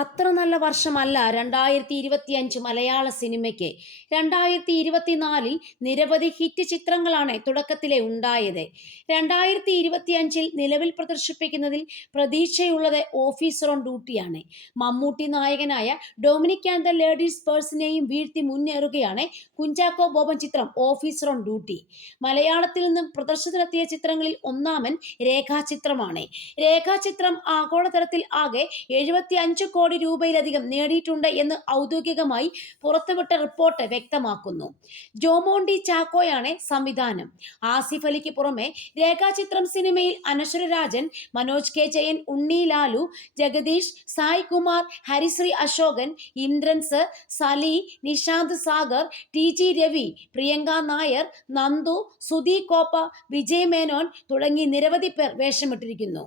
അത്ര നല്ല വർഷമല്ല 2025 മലയാള സിനിമയ്ക്ക്. 2024 നിരവധി ഹിറ്റ് ചിത്രങ്ങളാണ് തുടക്കത്തിലെ ഉണ്ടായത്. 2025 നിലവിൽ പ്രദർശിപ്പിക്കുന്നതിൽ പ്രതീക്ഷയുള്ളത് ഓഫീസർ ഓൺ ഡ്യൂട്ടിയാണ്. മമ്മൂട്ടി നായകനായ ഡൊമിനിക് ആൻഡ് ദ ലേഡീസ് പേഴ്സിനെയും വീഴ്ത്തി മുന്നേറുകയാണ് കുഞ്ചാക്കോ ബോബൻ ചിത്രം ഓഫീസർ ഓൺ ഡ്യൂട്ടി. മലയാളത്തിൽ നിന്നും പ്രദർശനത്തിലെത്തിയ ചിത്രങ്ങളിൽ ഒന്നാമൻ രേഖാചിത്രമാണ്. രേഖാചിത്രം ആഗോളതലത്തിൽ ആകെ 75 കോടി രൂപയിലധികം നേടിയിട്ടുണ്ട് എന്ന് ഔദ്യോഗികമായി പുറത്തുവിട്ട റിപ്പോർട്ട് വ്യക്തമാക്കുന്നു. ജോമോണ്ടി ചാക്കോയാണ് സംവിധാനം. ആസിഫ് അലിക്ക് പുറമെ രേഖാചിത്രം സിനിമയിൽ അനശ്വര രാജൻ, മനോജ് കെ ജയൻ, ഉണ്ണി ലാലു, ജഗദീഷ്, സായ് കുമാർ, ഹരിശ്രീ അശോകൻ, ഇന്ദ്രൻസ്, സലി, നിശാന്ത് സാഗർ, ടി രവി, പ്രിയങ്ക നായർ, നന്ദു, സുധി കോപ്പ, വിജയ് മേനോൻ തുടങ്ങി നിരവധി പേർ വേഷമിട്ടിരിക്കുന്നു.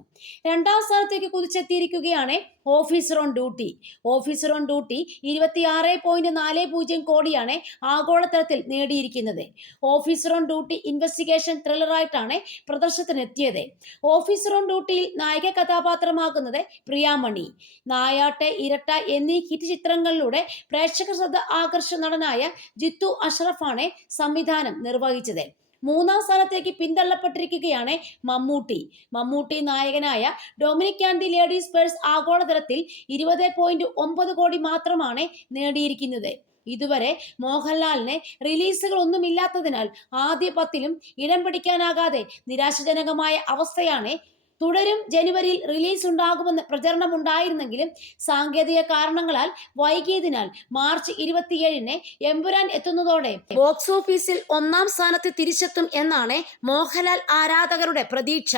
രണ്ടാം സ്ഥാനത്തേക്ക് കുതിച്ചെത്തിയിരിക്കുകയാണ് Officer on Duty. Officer on Duty 26.40 കോടിയാണ് ആഗോളതലത്തിൽ നേടിയിരിക്കുന്നത്. ഓഫീസർ ഓൺ ഡ്യൂട്ടി ഇൻവെസ്റ്റിഗേഷൻ ത്രില്ലറായിട്ടാണ് പ്രദർശനത്തിനെത്തിയത്. ഓഫീസർ ഓൺ ഡ്യൂട്ടിയിൽ നായിക കഥാപാത്രമാകുന്നത് പ്രിയാമണി. നായാട്ട്, ഇരട്ട എന്നീ ഹിറ്റ് ചിത്രങ്ങളിലൂടെ പ്രേക്ഷക ശ്രദ്ധ ആകർഷിച്ച നടനായ ജിത്തു അഷ്റഫാണ് സംവിധാനം നിർവഹിച്ചത്. മൂന്നാം സ്ഥാനത്തേക്ക് പിന്തള്ളപ്പെട്ടിരിക്കുകയാണ് മമ്മൂട്ടി നായകനായ Dominic and the ladies purse ആഗോളതലത്തിൽ 20.9 കോടി മാത്രമാണ് നേടിയിരിക്കുന്നത്. ഇതുവരെ മോഹൻലാലിന് റിലീസുകൾ ഒന്നുമില്ലാത്തതിനാൽ ആദ്യ 10ലും ഇടം പിടിക്കാനാകാതെ നിരാശാജനകമായ അവസ്ഥയാണ്. തുടരും ജനുവരിയിൽ റിലീസ് ഉണ്ടാകുമെന്ന് പ്രചരണമുണ്ടായിരുന്നെങ്കിലും സാങ്കേതിക കാരണങ്ങളാൽ വൈകിയതിനാൽ മാർച്ച് 27-ന് എമ്പുരാൻ എത്തുന്നതോടെ ബോക്സ് ഓഫീസിൽ ഒന്നാം സ്ഥാനത്ത് തിരിച്ചെത്തും എന്നാണ് മോഹൻലാൽ ആരാധകരുടെ പ്രതീക്ഷ.